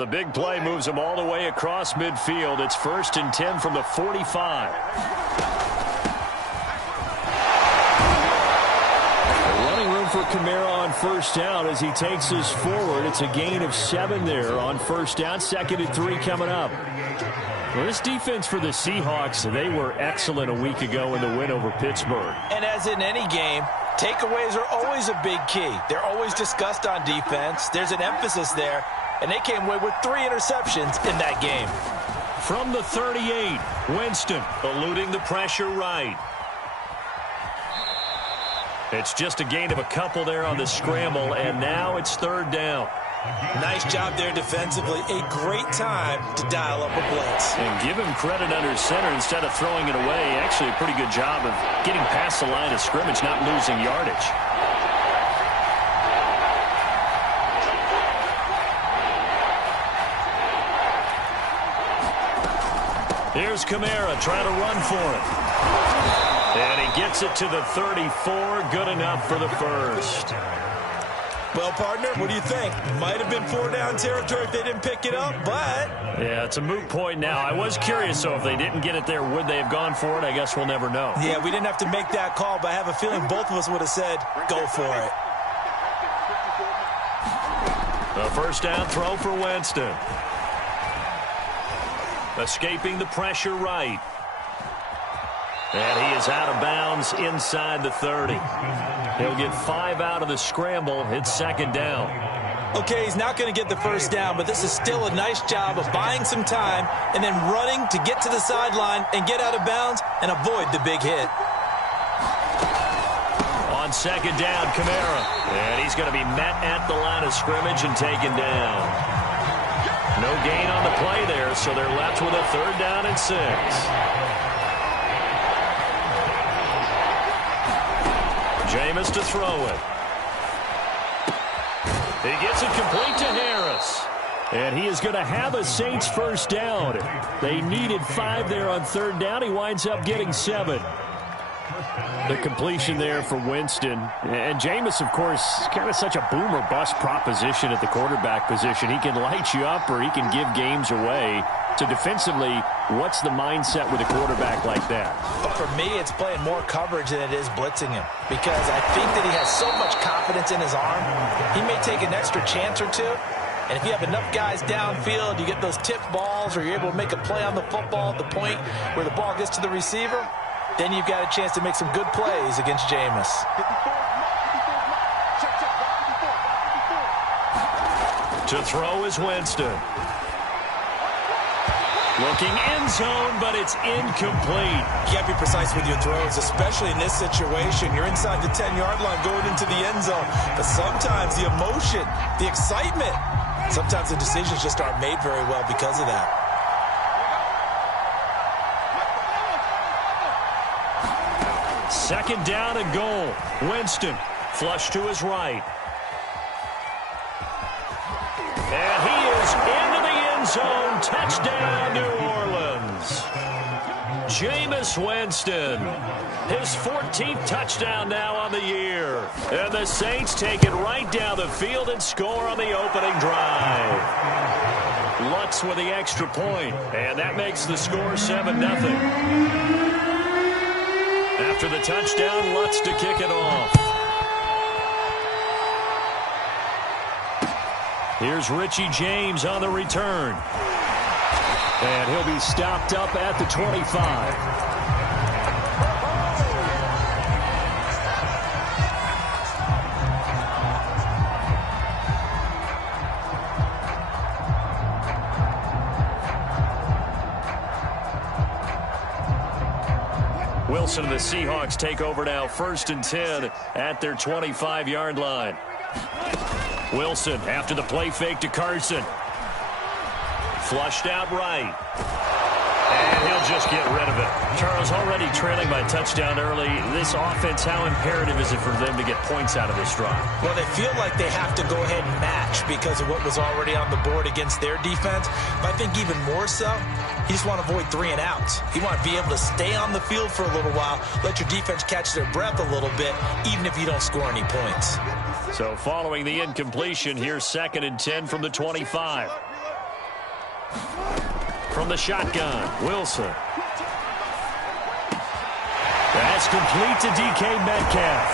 The big play moves them all the way across midfield. It's 1st and 10 from the 45. Running room for Kamara on 1st down as he takes us forward. It's a gain of 7 there on 1st down. 2nd and 3 coming up. Well, this defense for the Seahawks, they were excellent a week ago in the win over Pittsburgh. And as in any game, takeaways are always a big key. They're always discussed on defense. There's an emphasis there. And they came away with 3 interceptions in that game. From the 38, Winston eluding the pressure right. It's just a gain of a couple there on the scramble, and now it's 3rd down. Nice job there defensively. A great time to dial up a blitz. And give him credit under center instead of throwing it away. Actually a pretty good job of getting past the line of scrimmage, not losing yardage. Here's Kamara trying to run for it. And he gets it to the 34. Good enough for the 1st. Well, partner, what do you think? Might have been 4-down territory if they didn't pick it up, but... Yeah, it's a moot point now. I was curious, so if they didn't get it there, would they have gone for it? I guess we'll never know. Yeah, we didn't have to make that call, but I have a feeling both of us would have said, go for it. The 1st down throw for Winston. Escaping the pressure right. And he is out of bounds inside the 30. He'll get 5 out of the scramble. It's 2nd down. Okay, he's not going to get the 1st down, but this is still a nice job of buying some time and then running to get to the sideline and get out of bounds and avoid the big hit. On 2nd down, Kamara. And he's going to be met at the line of scrimmage and taken down. No gain on the play there, so they're left with a 3rd down and 6. Jameis to throw it. He gets it complete to Harris. And he is going to have a Saints 1st down. They needed 5 there on 3rd down. He winds up getting 7. The completion there for Winston. And Jameis, of course, kind of such a boom or bust proposition at the quarterback position. He can light you up or he can give games away. So defensively, what's the mindset with a quarterback like that? But for me, it's playing more coverage than it is blitzing him. Because I think that he has so much confidence in his arm, he may take an extra chance or two. And if you have enough guys downfield, you get those tip balls or you're able to make a play on the football at the point where the ball gets to the receiver, then you've got a chance to make some good plays against Jameis. To throw is Winston. Looking end zone, but it's incomplete. You got to be precise with your throws, especially in this situation. You're inside the 10-yard line going into the end zone. But sometimes the emotion, the excitement, sometimes the decisions just aren't made very well because of that. Second down and goal. Winston flush to his right. And he is into the end zone. Touchdown, New Orleans. Jameis Winston. His 14th touchdown now on the year. And the Saints take it right down the field and score on the opening drive. Lutz with the extra point. And that makes the score 7-0. After the touchdown, Lutz to kick it off. Here's Richie James on the return. And he'll be stopped up at the 25. Wilson and the Seahawks take over now, 1st and 10 at their 25-yard line. Wilson after the play fake to Carson. Flushed out right. And he'll just get rid of it. Charles, already trailing by touchdown early. This offense, how imperative is it for them to get points out of this drive? Well, they feel like they have to go ahead and match because of what was already on the board against their defense. But I think even more so, you just want to avoid 3 and outs. You want to be able to stay on the field for a little while, let your defense catch their breath a little bit, even if you don't score any points. So following the incompletion, here's 2nd and 10 from the 25. From the shotgun, Wilson. That's complete to DK Metcalf.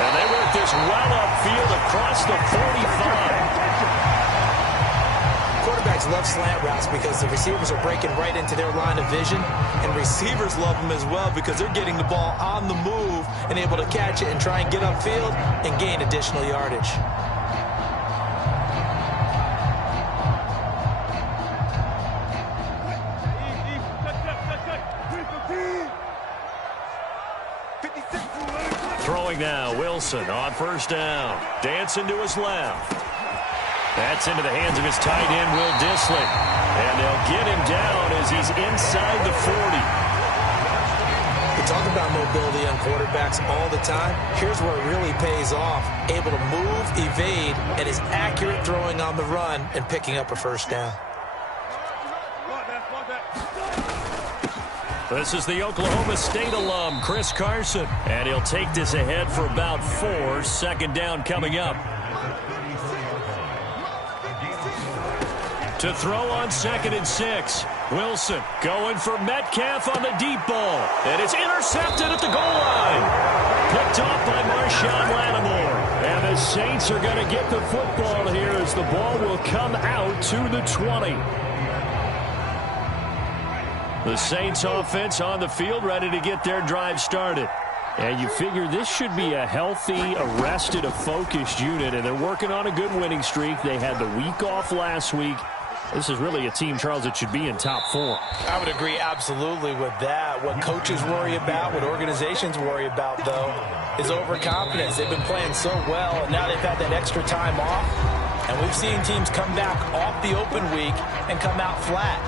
And they work this well upfield across the 45. Quarterbacks love slant routes because the receivers are breaking right into their line of vision, and receivers love them as well because they're getting the ball on the move and able to catch it and try and get upfield and gain additional yardage. Throwing now, Wilson on first down. Dancing to his left. That's into the hands of his tight end, Will Dissly. And they'll get him down as he's inside the 40. We talk about mobility on quarterbacks all the time. Here's where it really pays off. Able to move, evade, and is accurate throwing on the run and picking up a first down. This is the Oklahoma State alum, Chris Carson. And he'll take this ahead for about 4. Second down coming up. To throw on 2nd and 6. Wilson going for Metcalf on the deep ball. And it's intercepted at the goal line. Picked off by Marshawn Lattimore. And the Saints are going to get the football here as the ball will come out to the 20. The Saints offense on the field ready to get their drive started. And you figure this should be a healthy, arrested, a focused unit. And they're working on a good winning streak. They had the week off last week. This is really a team, Charles, that should be in top 4. I would agree absolutely with that. What coaches worry about, what organizations worry about, though, is overconfidence. They've been playing so well, and now they've had that extra time off. And we've seen teams come back off the open week and come out flat.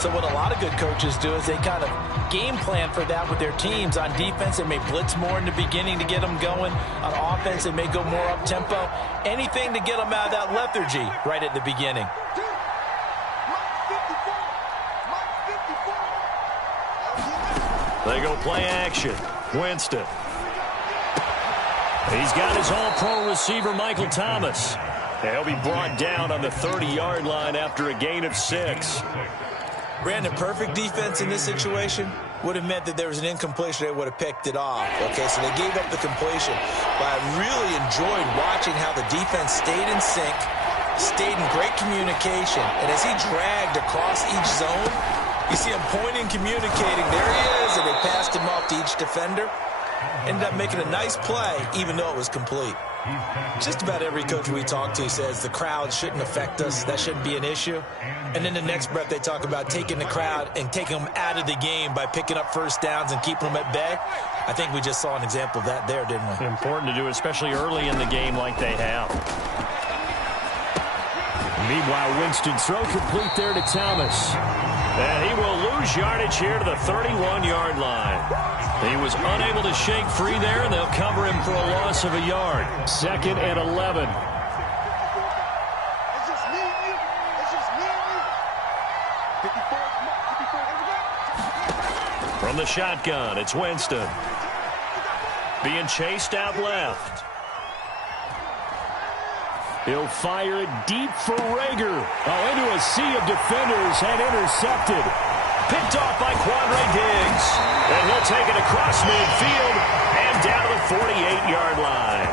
So what a lot of good coaches do is they kind of game plan for that with their teams. On defense, they may blitz more in the beginning to get them going. On offense, they may go more up-tempo. Anything to get them out of that lethargy right at the beginning. They go play action. Winston. He's got his all-pro receiver, Michael Thomas. He'll be brought down on the 30-yard line after a gain of 6. Brandon, perfect defense in this situation would have meant that there was an incompletion. They would have picked it off. Okay, so they gave up the completion. But I really enjoyed watching how the defense stayed in sync, stayed in great communication. And as he dragged across each zone, you see him pointing, communicating. There he is, and they passed him off to each defender. Ended up making a nice play, even though it was complete. Just about every coach we talk to says the crowd shouldn't affect us. That shouldn't be an issue. And then the next breath they talk about taking the crowd and taking them out of the game by picking up first downs and keeping them at bay. I think we just saw an example of that there, didn't we? Important to do, especially early in the game like they have. Meanwhile, Winston's throw complete there to Thomas. And he will lose yardage here to the 31-yard line. He was unable to shake free there, and they'll cover him for a loss of a yard. 2nd and 11. From the shotgun, it's Winston. Being chased out left. He'll fire it deep for Rager. Oh, into a sea of defenders and intercepted. Picked off by Quandre Diggs. And he'll take it across midfield and down to the 48-yard line.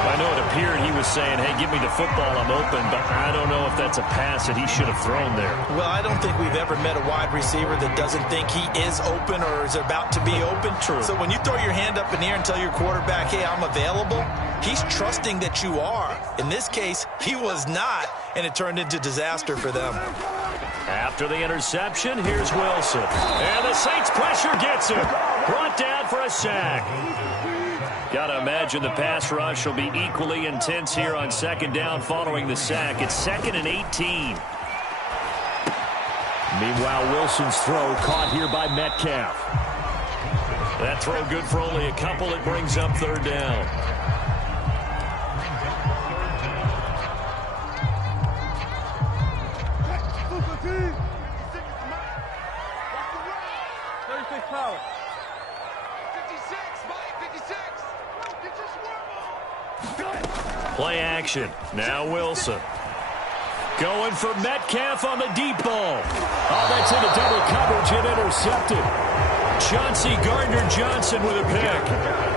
I know it appeared he was saying, hey, give me the football, I'm open, but I don't know if that's a pass that he should have thrown there. Well, I don't think we've ever met a wide receiver that doesn't think he is open or is about to be open. True. So when you throw your hand up in the air and tell your quarterback, hey, I'm available, he's trusting that you are. In this case, he was not, and it turned into disaster for them. After the interception, here's Wilson. And the Saints pressure gets him. Brought down for a sack. Got to imagine the pass rush will be equally intense here on 2nd down following the sack. It's 2nd and 18. Meanwhile, Wilson's throw caught here by Metcalf. That throw good for only a couple. It brings up 3rd down. Play action. Now Wilson. Going for Metcalf on the deep ball. Oh, that's into double coverage and intercepted. Chauncey Gardner-Johnson with a pick.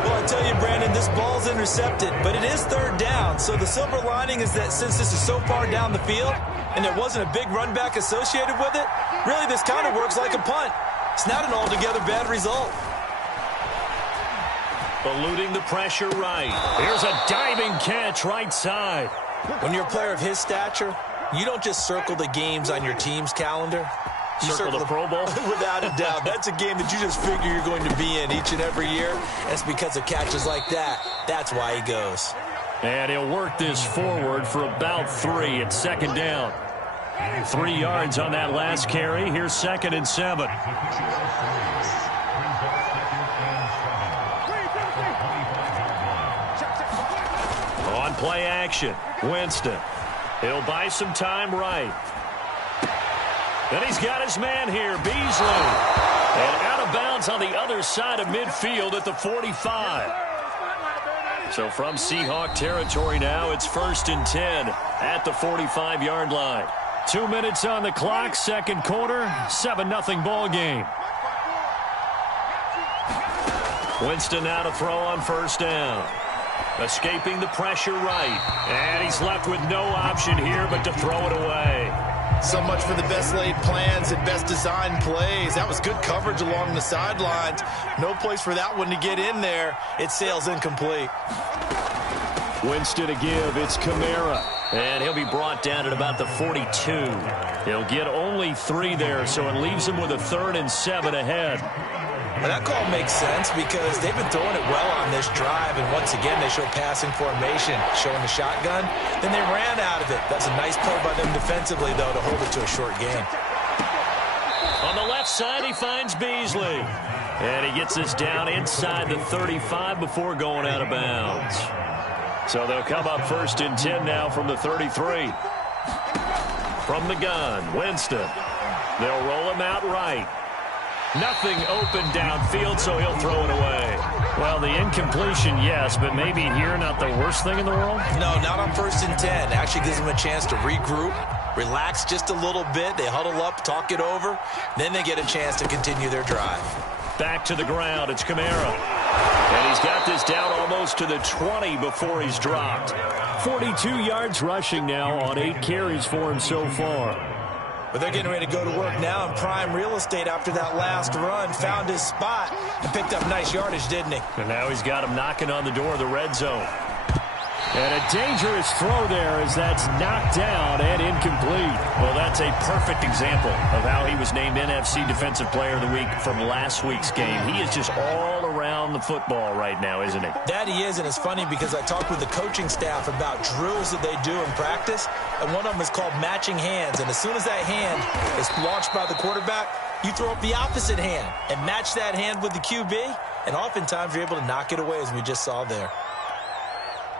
Well, I tell you, Brandon, this ball's intercepted, but it is third down. So the silver lining is that since this is so far down the field and there wasn't a big run back associated with it, really this kind of works like a punt. It's not an altogether bad result. Eluding the pressure right. Here's a diving catch right side. When you're a player of his stature, you don't just circle the games on your team's calendar. You circle the Pro Bowl? Without a doubt. That's a game that you just figure you're going to be in each and every year. And it's because of catches like that. That's why he goes. And he'll work this forward for about 3 at second down. 3 yards on that last carry. Here's 2nd and 7. On play action, Winston. He'll buy some time right. Then he's got his man here, Beasley. And out of bounds on the other side of midfield at the 45. So from Seahawk territory now, it's 1st and 10 at the 45-yard line. 2 minutes on the clock, second quarter, 7-0 ball game. Winston now to throw on first down. Escaping the pressure right. And he's left with no option here but to throw it away. So much for the best laid plans and best designed plays. That was good coverage along the sidelines. No place for that one to get in there. It sails incomplete. Winston to give. It's Kamara. And he'll be brought down at about the 42. He'll get only 3 there, so it leaves him with a 3rd and 7 ahead. Well, that call makes sense because they've been throwing it well on this drive, and once again they show passing formation, showing the shotgun. Then they ran out of it. That's a nice play by them defensively, though, to hold it to a short gain. On the left side, he finds Beasley. And he gets this down inside the 35 before going out of bounds. So they'll come up 1st and 10 now from the 33. From the gun, Winston. They'll roll him out right. Nothing open downfield, so he'll throw it away. Well, the incompletion, yes, but maybe here not the worst thing in the world? No, not on 1st and 10. Actually gives them a chance to regroup, relax just a little bit. They huddle up, talk it over. Then they get a chance to continue their drive. Back to the ground. It's Kamara. And he's got this down almost to the 20 before he's dropped. 42 yards rushing now on 8 carries for him so far. But they're getting ready to go to work now in prime real estate after that last run. Found his spot and picked up nice yardage, didn't he? And now he's got him knocking on the door of the red zone. And a dangerous throw there as that's knocked down and incomplete. Well, that's a perfect example of how he was named NFC Defensive Player of the Week from last week's game. He is just all around the football right now, isn't he? That he is, and it's funny because I talked with the coaching staff about drills that they do in practice, and one of them is called matching hands. And as soon as that hand is launched by the quarterback, you throw up the opposite hand and match that hand with the QB, and oftentimes you're able to knock it away, as we just saw there.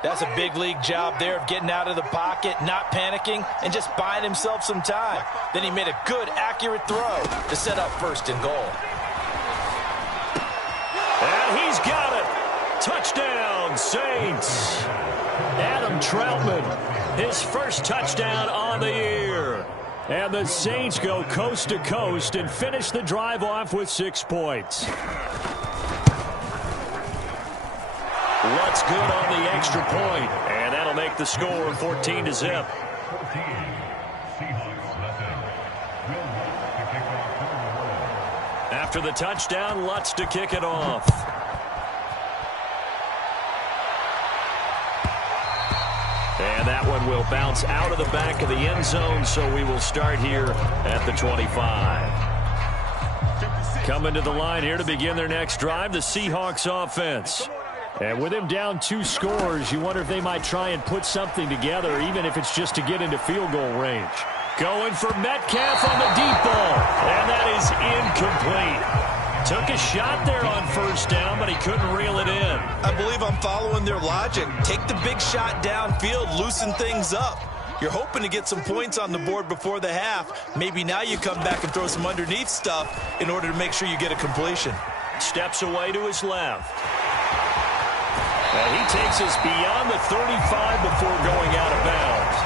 That's a big league job there of getting out of the pocket, not panicking, and just buying himself some time. Then he made a good, accurate throw to set up 1st and goal. And he's got it. Touchdown, Saints. Adam Troutman, his first touchdown on the year. And the Saints go coast to coast and finish the drive off with 6 points. Lutz good on the extra point, and that'll make the score 14-0. After the touchdown, Lutz to kick it off. And that one will bounce out of the back of the end zone, so we will start here at the 25. Coming to the line here to begin their next drive, the Seahawks offense. And with him down 2 scores, you wonder if they might try and put something together, even if it's just to get into field goal range. Going for Metcalf on the deep ball, and that is incomplete. Took a shot there on first down, but he couldn't reel it in. I believe I'm following their logic. Take the big shot downfield, loosen things up. You're hoping to get some points on the board before the half. Maybe now you come back and throw some underneath stuff in order to make sure you get a completion. Steps away to his left. And he takes us beyond the 35 before going out of bounds.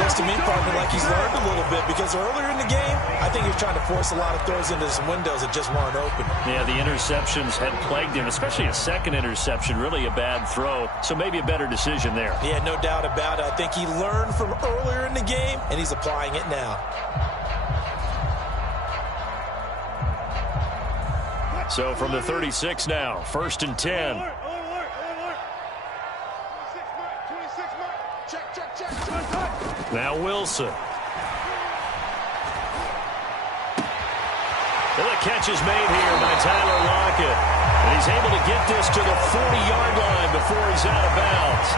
Looks to me, partner, like he's learned a little bit, because earlier in the game, I think he was trying to force a lot of throws into some windows that just weren't open. Yeah, the interceptions had plagued him, especially a second interception, really a bad throw. So maybe a better decision there. Yeah, no doubt about it. I think he learned from earlier in the game, and he's applying it now. So from the 36 now, 1st and 10. Now Wilson. Well, the catch is made here by Tyler Lockett. And he's able to get this to the 40-yard line before he's out of bounds.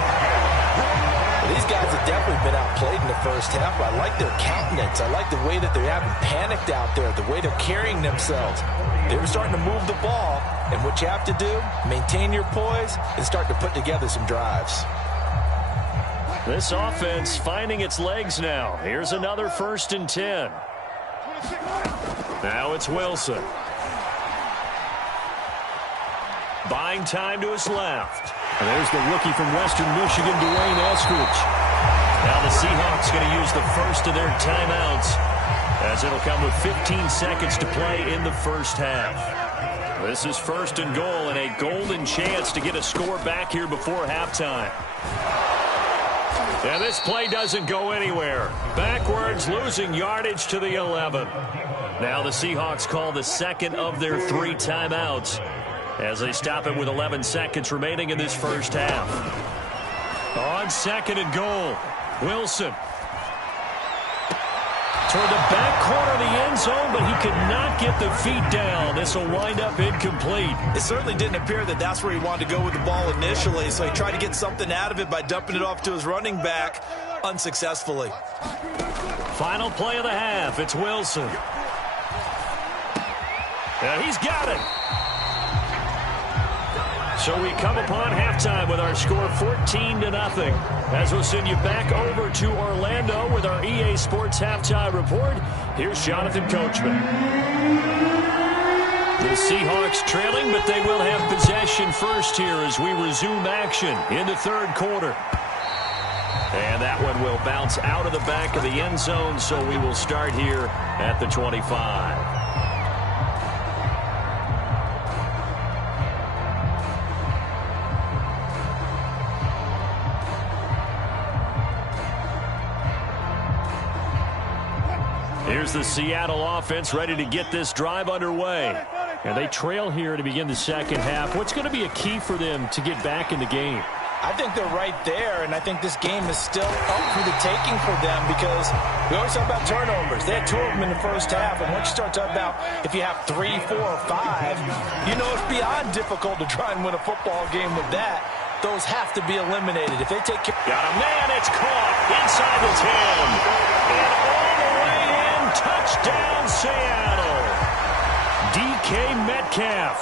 Well, these guys have definitely been outplayed in the first half. I like their countenance. I like the way that they haven't panicked out there, the way they're carrying themselves. They were starting to move the ball, and what you have to do, maintain your poise and start to put together some drives. This offense finding its legs now. Here's another 1st and 10. Now it's Wilson. Buying time to his left. And there's the rookie from Western Michigan, Dwayne Eskridge. Now the Seahawks going to use the first of their timeouts, as it'll come with 15 seconds to play in the first half. This is 1st and goal, and a golden chance to get a score back here before halftime. And this play doesn't go anywhere. Backwards, losing yardage to the 11. Now the Seahawks call the second of their 3 timeouts, as they stop it with 11 seconds remaining in this first half. On 2nd and goal, Wilson. Toward the back corner of the end zone, but he could not get the feet down. This will wind up incomplete. It certainly didn't appear that that's where he wanted to go with the ball initially, so he tried to get something out of it by dumping it off to his running back unsuccessfully. Final play of the half. It's Wilson. And he's got it. So we come upon halftime with our score 14-0. As we'll send you back over to Orlando with our EA Sports Halftime Report, here's Jonathan Coachman. The Seahawks trailing, but they will have possession first here as we resume action in the 3rd quarter. And that one will bounce out of the back of the end zone, so we will start here at the 25. Here's the Seattle offense ready to get this drive underway. And they trail here to begin the second half. What's going to be a key for them to get back in the game? I think they're right there, and I think this game is still up for the taking for them, because we always talk about turnovers. They had 2 of them in the first half, and once you start talking about if you have 3, 4, or 5, you know it's beyond difficult to try and win a football game with that. Those have to be eliminated. If they take care... Got a man, it's caught inside the 10. And all the way in, touchdown Seattle. DK Metcalf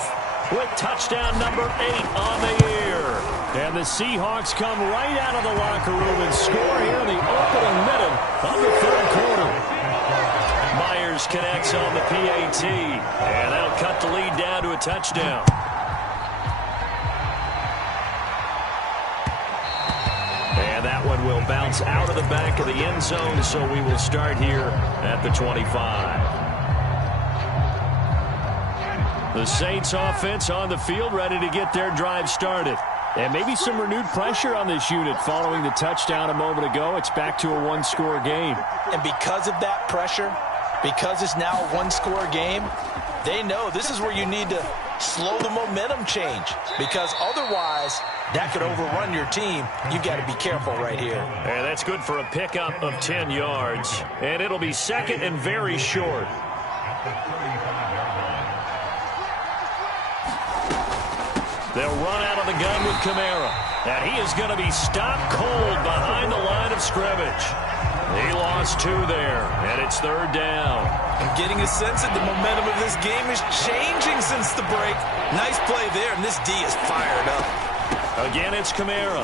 with touchdown number 8 on the year. And the Seahawks come right out of the locker room and score here in the opening minute of the 3rd quarter. Myers connects on the PAT, and that'll cut the lead down to a touchdown. And that one will bounce out of the back of the end zone, so we will start here at the 25. The Saints offense on the field ready to get their drive started. And maybe some renewed pressure on this unit following the touchdown a moment ago. It's back to a 1-score game. And because of that pressure, because it's now a 1-score game, they know this is where you need to slow the momentum change, because otherwise that could overrun your team. You've got to be careful right here. And that's good for a pickup of 10 yards. And it'll be 2nd and very short. They'll run out of the gun with Kamara. And he is going to be stopped cold behind the line of scrimmage. He lost 2 there, and it's 3rd down. I'm getting a sense that the momentum of this game is changing since the break. Nice play there, and this D is fired up. Again, it's Kamara.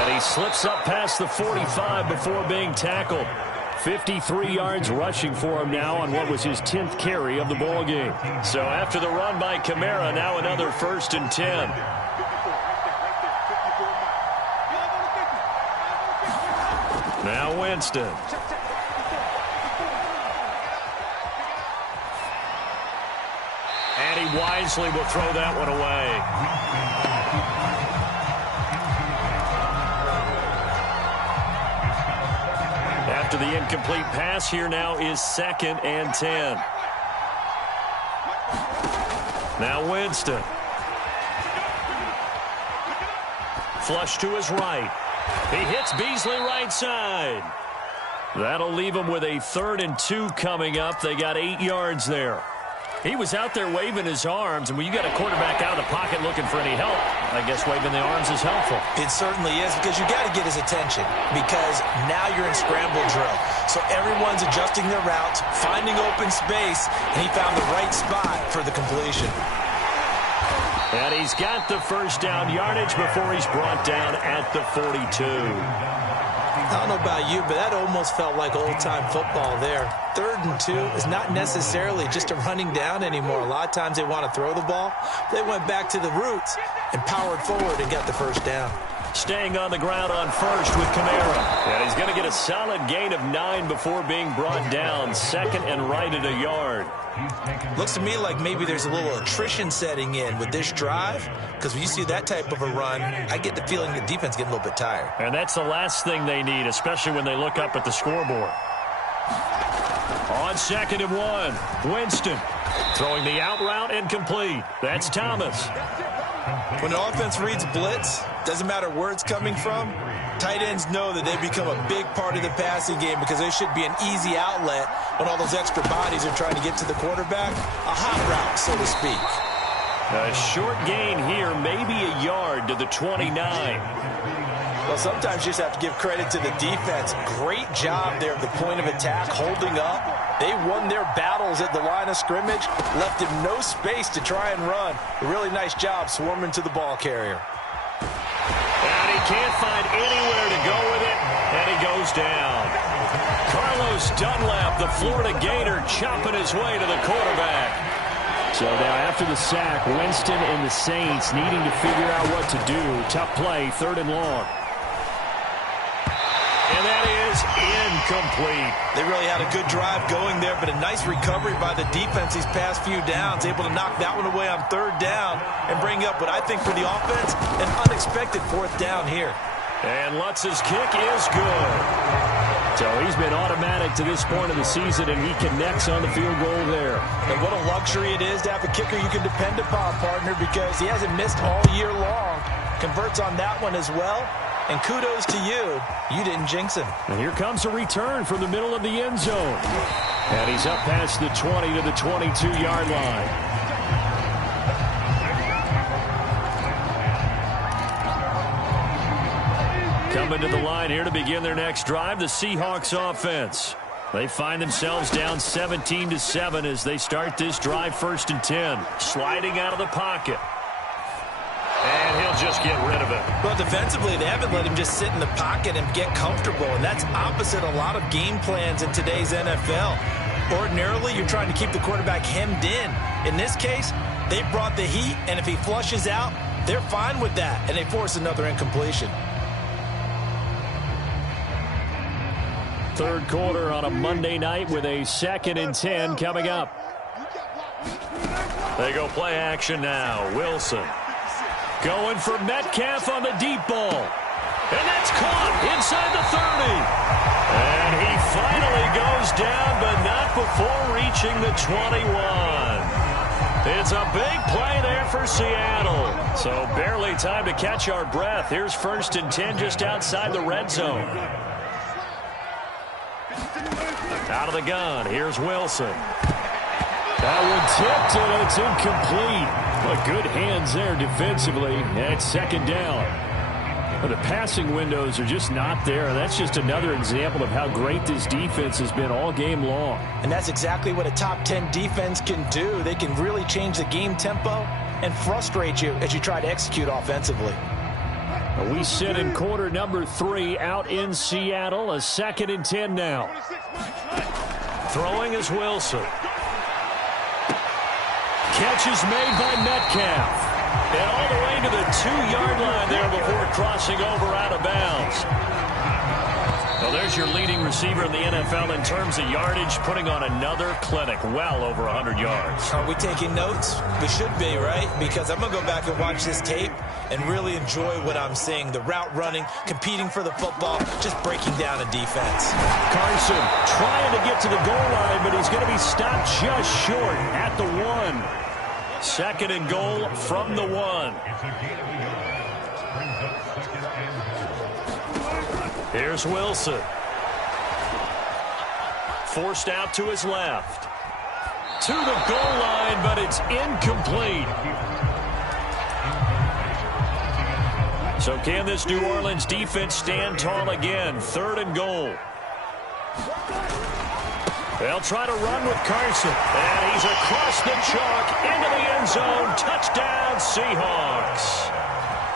And he slips up past the 45 before being tackled. 53 yards rushing for him now on what was his 10th carry of the ball game. So after the run by Kamara, now another 1st and 10. Now Winston. And he wisely will throw that one away. After the incomplete pass, here now is 2nd and 10. Now Winston. Flush to his right. He hits Beasley right side. That'll leave him with a 3rd and 2 coming up. They got 8 yards there. He was out there waving his arms, and when you got a quarterback out of the pocket looking for any help, I guess waving the arms is helpful. It certainly is, because you got to get his attention, because now you're in scramble drill. So everyone's adjusting their routes, finding open space, and he found the right spot for the completion. And he's got the first down yardage before he's brought down at the 42. I don't know about you, but that almost felt like old-time football there. 3rd and 2 is not necessarily just a running down anymore. A lot of times they want to throw the ball. They went back to the roots and powered forward and got the first down. Staying on the ground on first with Kamara. And he's going to get a solid gain of 9 before being brought down. 2nd and right at a yard. Looks to me like maybe there's a little attrition setting in with this drive, because when you see that type of a run, I get the feeling the defense getting a little bit tired. And that's the last thing they need, especially when they look up at the scoreboard. On 2nd and 1, Winston throwing the out route and complete. That's Thomas. When the offense reads blitz, doesn't matter where it's coming from, tight ends know that they become a big part of the passing game, because they should be an easy outlet when all those extra bodies are trying to get to the quarterback. A hot route, so to speak. A short gain here, maybe a yard to the 29. Well, sometimes you just have to give credit to the defense. Great job there at the point of attack, holding up. They won their battles at the line of scrimmage, left him no space to try and run. A really nice job swarming to the ball carrier. And he can't find anywhere to go with it, and he goes down. Carlos Dunlap, the Florida Gator, chopping his way to the quarterback. So now after the sack, Winston and the Saints needing to figure out what to do. Tough play, 3rd and long. And that is incomplete. They really had a good drive going there, but a nice recovery by the defense these past few downs, able to knock that one away on 3rd down and bring up what I think for the offense, an unexpected 4th down here. And Lutz's kick is good. So he's been automatic to this point of the season, and he connects on the field goal there. And what a luxury it is to have a kicker you can depend upon, partner, because he hasn't missed all year long. Converts on that one as well. And kudos to you. You didn't jinx him. And here comes a return from the middle of the end zone. And he's up past the 20 to the 22-yard line. Coming to the line here to begin their next drive, the Seahawks offense. They find themselves down 17-7 as they start this drive, 1st and 10. Sliding out of the pocket. And he'll just get rid of it. Well, defensively, they haven't let him just sit in the pocket and get comfortable, and that's opposite a lot of game plans in today's NFL. Ordinarily, you're trying to keep the quarterback hemmed in. In this case, they brought the heat, and if he flushes out, they're fine with that, and they force another incompletion. 3rd quarter on a Monday night with a 2nd and 10 coming up. They go play action now. Wilson going for Metcalf on the deep ball. And that's caught inside the 30. And he finally goes down, but not before reaching the 21. It's a big play there for Seattle. So barely time to catch our breath. Here's 1st and 10 just outside the red zone. Out of the gun, here's Wilson. That one tipped, and it's incomplete. But good hands there defensively, and it's 2nd down. But the passing windows are just not there, and that's just another example of how great this defense has been all game long. And that's exactly what a top 10 defense can do. They can really change the game tempo and frustrate you as you try to execute offensively. We sit in quarter number 3 out in Seattle. A 2nd and 10 now. Throwing is Wilson. Catch is made by Metcalf. And all the way to the 2-yard line there before crossing over out of bounds. Well, there's your leading receiver in the NFL in terms of yardage, putting on another clinic, well over 100 yards. Are we taking notes? We should be, right? Because I'm going to go back and watch this tape and really enjoy what I'm seeing. The route running, competing for the football, just breaking down a defense. Carson trying to get to the goal line, but he's going to be stopped just short at the 1. 2nd and goal from the 1. Here's Wilson. Forced out to his left. To the goal line, but it's incomplete. So can this New Orleans defense stand tall again? 3rd and goal. They'll try to run with Carson. And he's across the chalk into the end zone. Touchdown, Seahawks.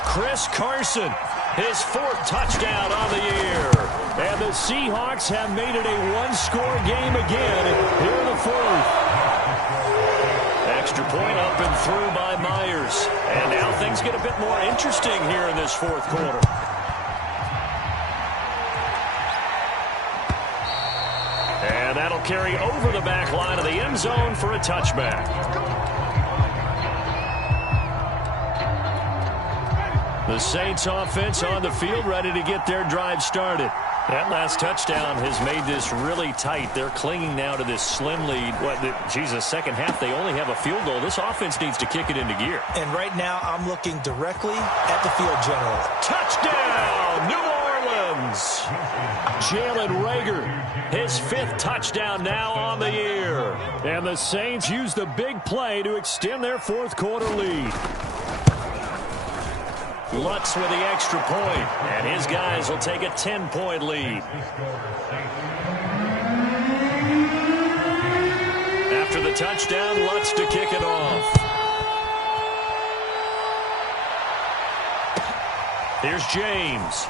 Chris Carson, his 4th touchdown on the year. And the Seahawks have made it a one-score game again here in the 4th. Extra point up and through by Myers. And now things get a bit more interesting here in this 4th quarter. And that'll carry over the back line of the end zone for a touchback. The Saints offense on the field, ready to get their drive started. That last touchdown has made this really tight. They're clinging now to this slim lead. Second half, they only have a field goal. This offense needs to kick it into gear. And right now, I'm looking directly at the field general. Touchdown, New Orleans! Jalen Reagor, his 5th touchdown now on the year. And the Saints use the big play to extend their 4th quarter lead. Lutz with the extra point, and his guys will take a 10-point lead. After the touchdown, Lutz to kick it off. Here's James.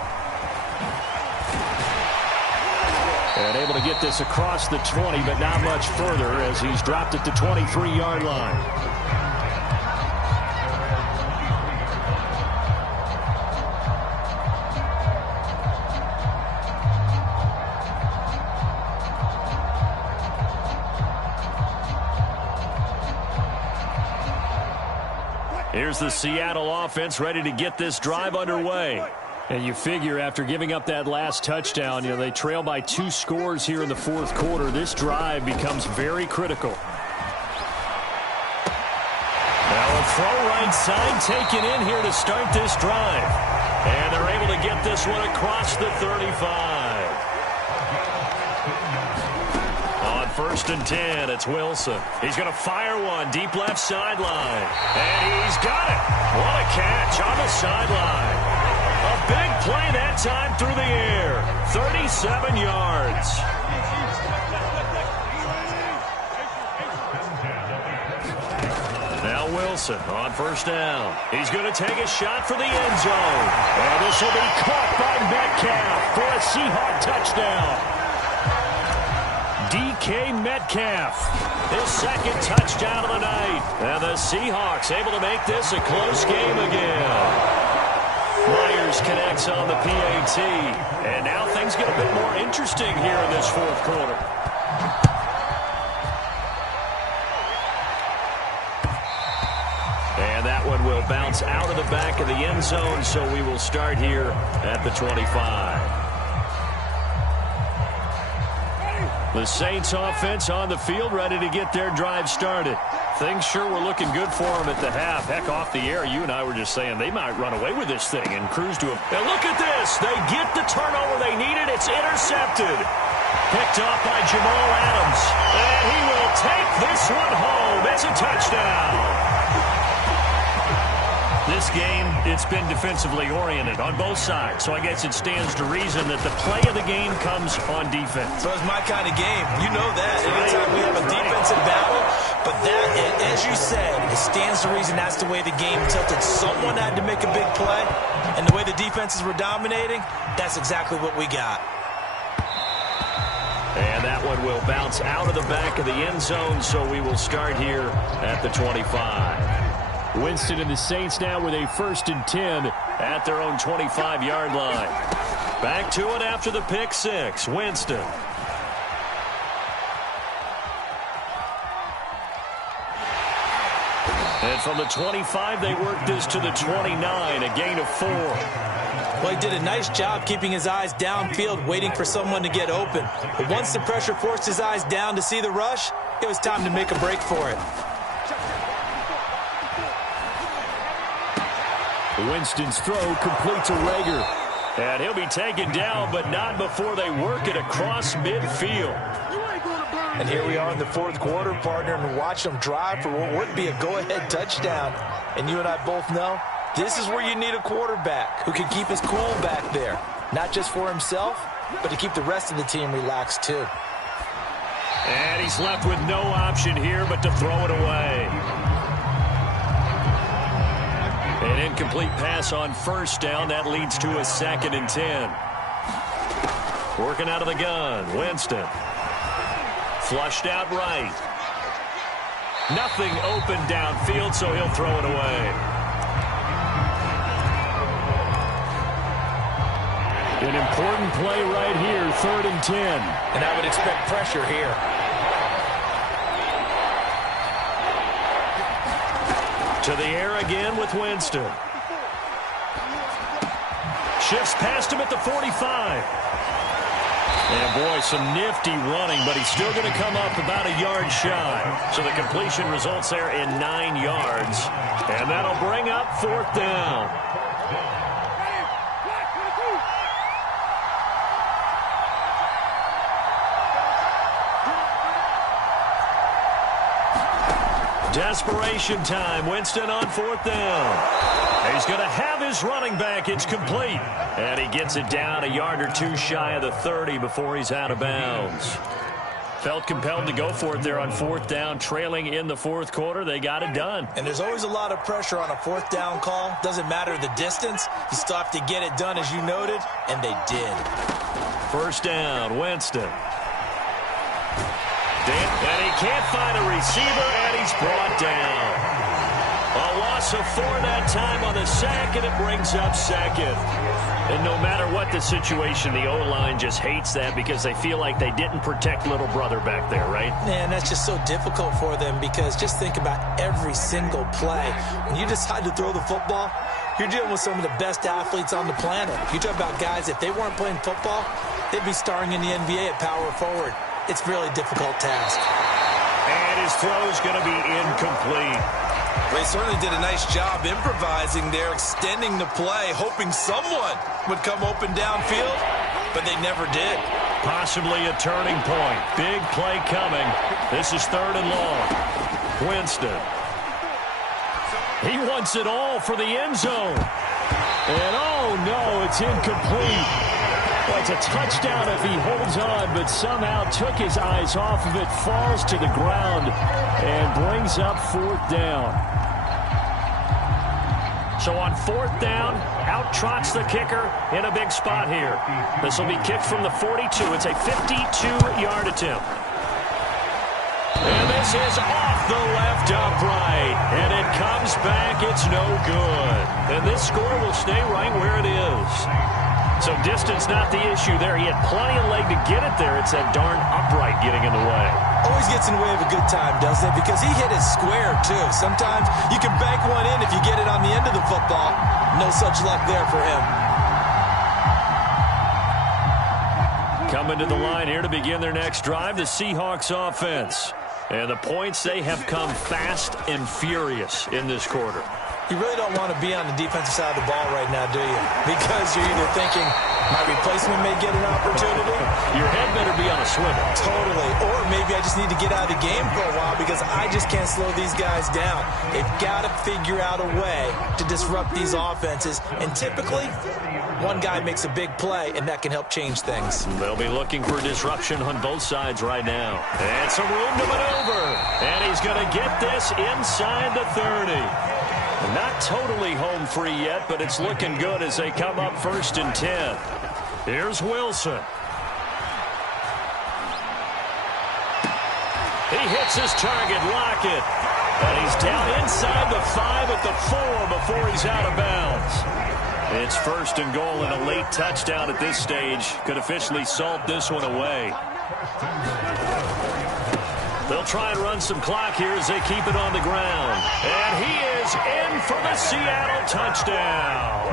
And able to get this across the 20, but not much further as he's dropped at the 23-yard line. Here's the Seattle offense ready to get this drive underway. And you figure after giving up that last touchdown, they trail by 2 scores here in the 4th quarter. This drive becomes very critical. Now a throw right side taken in here to start this drive. And they're able to get this one across the 35. On 1st and 10, it's Wilson. He's going to fire one deep left sideline. And he's got it. What a catch on the sideline. A big play that time through the air. 37 yards. Now Wilson on 1st down. He's going to take a shot for the end zone. And this will be caught by Metcalf for a Seahawk touchdown. DK Metcalf, his 2nd touchdown of the night. And the Seahawks able to make this a close game again. Myers connects on the PAT. And now things get a bit more interesting here in this 4th quarter. And that one will bounce out of the back of the end zone, so we will start here at the 25. The Saints offense on the field ready to get their drive started. Things sure were looking good for them at the half. Heck, off the air, you and I were just saying they might run away with this thing and cruise to a... And look at this. They get the turnover they needed. It's intercepted. Picked off by Jamal Adams. And he will take this one home. It's a touchdown. This game, it's been defensively oriented on both sides, so I guess it stands to reason that the play of the game comes on defense. So it's my kind of game. You know that. Anytime we have a defensive battle, but that, as you said, it stands to reason that's the way the game tilted. Someone had to make a big play, and the way the defenses were dominating, that's exactly what we got. And that one will bounce out of the back of the end zone, so we will start here at the 25. Winston and the Saints now with a 1st and 10 at their own 25-yard line. Back to it after the pick six. Winston. And from the 25, they work this to the 29, a gain of 4. Well, he did a nice job keeping his eyes downfield, waiting for someone to get open. But once the pressure forced his eyes down to see the rush, it was time to make a break for it. Winston's throw completes a Rager. And he'll be taken down, but not before they work it across midfield. And here we are in the fourth quarter, partner, and watch them drive for what would be a go-ahead touchdown. And you and I both know this is where you need a quarterback who can keep his cool back there. Not just for himself, but to keep the rest of the team relaxed too. And he's left with no option here but to throw it away. An incomplete pass on first down. That leads to a 2nd and 10. Working out of the gun, Winston. Flushed out right. Nothing open downfield, so he'll throw it away. An important play right here, 3rd and 10. And I would expect pressure here. To the air again with Winston. Shifts past him at the 45. And, boy, some nifty running, but he's still going to come up about a yard shy. So the completion results there in 9 yards. And that'll bring up 4th down. Desperation time. Winston on 4th down. He's going to have his running back. It's complete. And he gets it down a yard or 2 shy of the 30 before he's out of bounds. Felt compelled to go for it there on 4th down, trailing in the 4th quarter. They got it done. And there's always a lot of pressure on a 4th down call. Doesn't matter the distance. You still have to get it done, as you noted, and they did. 1st down, Winston. And he can't find a receiver, and he's brought down. A loss of 4 that time on the sack, and it brings up 2nd. And no matter what the situation, the O-line just hates that because they feel like they didn't protect little brother back there, right? Man, that's just so difficult for them because just think about every single play. When you decide to throw the football, you're dealing with some of the best athletes on the planet. You talk about guys, if they weren't playing football, they'd be starring in the NBA at power forward. It's a really difficult task. And his throw's going to be incomplete. They certainly did a nice job improvising there, extending the play, hoping someone would come open downfield, but they never did. Possibly a turning point. Big play coming. This is 3rd and long. Winston. He wants it all for the end zone. And oh no, it's incomplete. Well, it's a touchdown if he holds on, but somehow took his eyes off of it, falls to the ground, and brings up 4th down. So on 4th down, out trots the kicker in a big spot here. This will be kicked from the 42. It's a 52-yard attempt. And this is off the left upright. And it comes back. It's no good. And this score will stay right where it is. So distance not the issue there. He had plenty of leg to get it there. It's that darn upright getting in the way. Always gets in the way of a good time, doesn't it? Because he hit it square, too. Sometimes you can bank one in if you get it on the end of the football. No such luck there for him. Coming to the line here to begin their next drive, the Seahawks offense. And the points, they have come fast and furious in this quarter. You really don't want to be on the defensive side of the ball right now, do you? Because you're either thinking, my replacement may get an opportunity. Your head better be on a swivel. Totally. Or maybe I just need to get out of the game for a while because I just can't slow these guys down. They've got to figure out a way to disrupt these offenses. And typically, one guy makes a big play, and that can help change things. They'll be looking for disruption on both sides right now. And some room to maneuver. And he's going to get this inside the 30. Not totally home free yet, but it's looking good as they come up 1st and 10. Here's Wilson. He hits his target, Lockett. And he's down inside the 5 at the 4 before he's out of bounds. It's first and goal, and a late touchdown at this stage could officially salt this one away. They'll try and run some clock here as they keep it on the ground. And he is in for the Seattle touchdown.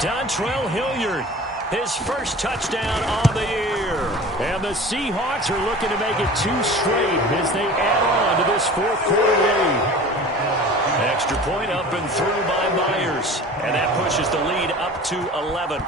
Dontrell Hilliard, his first touchdown on the year. And the Seahawks are looking to make it 2 straight as they add on to this fourth quarter lead. Extra point up and through by Myers. And that pushes the lead up to 11.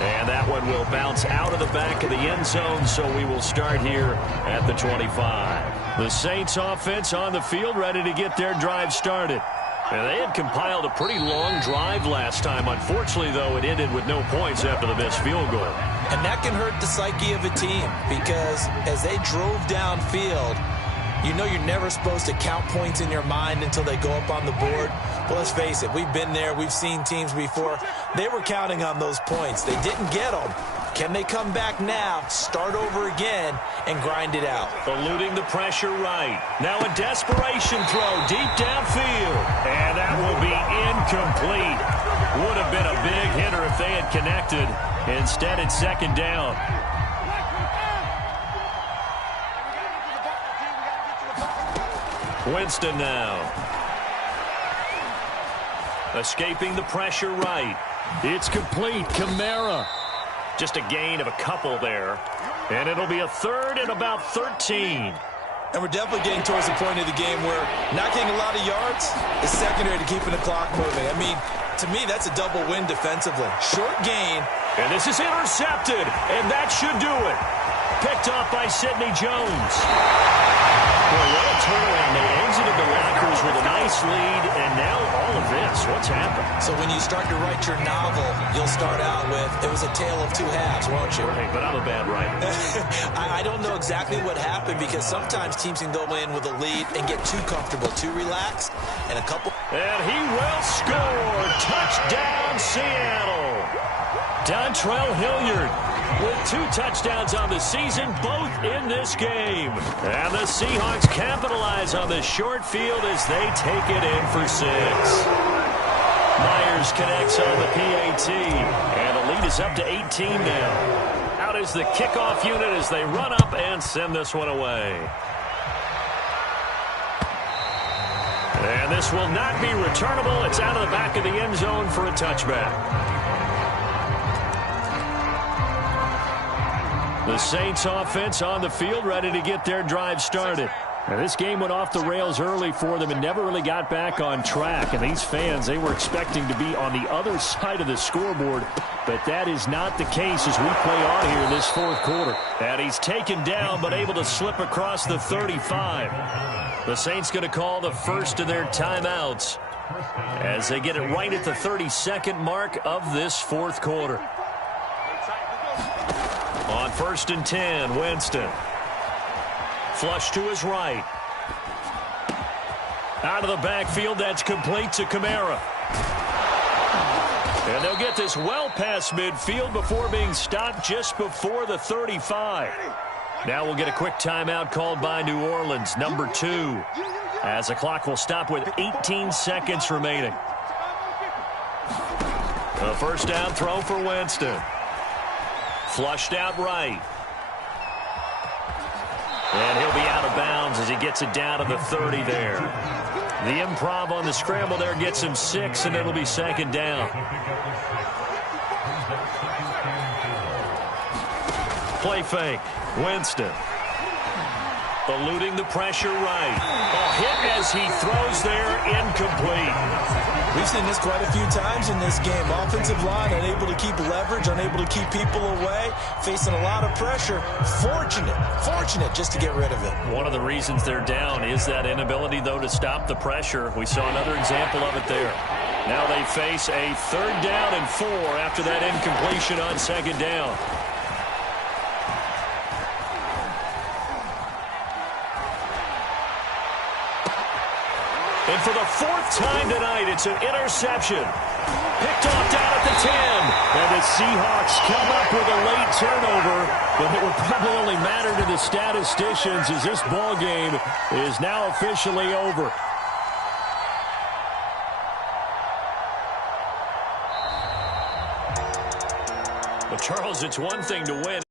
And that one will bounce out of the back of the end zone, so we will start here at the 25. The Saints offense on the field, ready to get their drive started. And they had compiled a pretty long drive last time. Unfortunately, though, it ended with no points after the missed field goal. And that can hurt the psyche of a team because as they drove downfield, you know you're never supposed to count points in your mind until they go up on the board. Well, let's face it, we've been there. We've seen teams before. They were counting on those points. They didn't get them. Can they come back now, start over again, and grind it out? Eluding the pressure right. Now a desperation throw deep downfield. And that will be incomplete. Would have been a big hitter if they had connected. Instead, it's second down. Winston now. Escaping the pressure right. It's complete. Kamara. Just a gain of a couple there. And it'll be a third and about 13. And we're definitely getting towards the point of the game where not getting a lot of yards is secondary to keeping the clock moving. I mean, to me, that's a double win defensively. Short gain. And this is intercepted, and that should do it. Picked off by Sidney Jones. Boy, what a turnaround. They exited the lockers with a nice lead, and now all of this. What's happened? So when you start to write your novel, you'll start out with, it was a tale of two halves, won't you? Right, but I'm a bad writer. I don't know exactly what happened because sometimes teams can go in with a lead and get too comfortable, too relaxed, and a couple. And he will score. Touchdown, Seattle. Dontrell Hilliard with 2 touchdowns on the season, both in this game. And the Seahawks capitalize on the short field as they take it in for 6. Myers connects on the PAT, and the lead is up to 18 now. Out is the kickoff unit as they run up and send this one away. And this will not be returnable. It's out of the back of the end zone for a touchback. The Saints offense on the field, ready to get their drive started. Now, this game went off the rails early for them and never really got back on track. And these fans, they were expecting to be on the other side of the scoreboard. But that is not the case as we play on here in this fourth quarter. And he's taken down but able to slip across the 35. The Saints going to call the first of their timeouts as they get it right at the 32nd mark of this fourth quarter. On 1st and 10, Winston. Flush to his right. Out of the backfield, that's complete to Kamara. And they'll get this well past midfield before being stopped just before the 35. Now we'll get a quick timeout called by New Orleans, number 2, as the clock will stop with 18 seconds remaining. A first down throw for Winston. Flushed out right. And he'll be out of bounds as he gets it down to the 30 there. The improv on the scramble there gets him 6, and it'll be second down. Play fake. Winston. Eluding the pressure right. A hit as he throws there, incomplete. We've seen this quite a few times in this game. Offensive line unable to keep leverage, unable to keep people away, facing a lot of pressure. Fortunate just to get rid of it. One of the reasons they're down is that inability, though, to stop the pressure. We saw another example of it there. Now they face a 3rd down and 4 after that incompletion on 2nd down. And for the 4th time tonight, it's an interception. Picked off down at the 10. And the Seahawks come up with a late turnover, but it would probably only matter to the statisticians as this ball game is now officially over. But, Charles, it's one thing to win.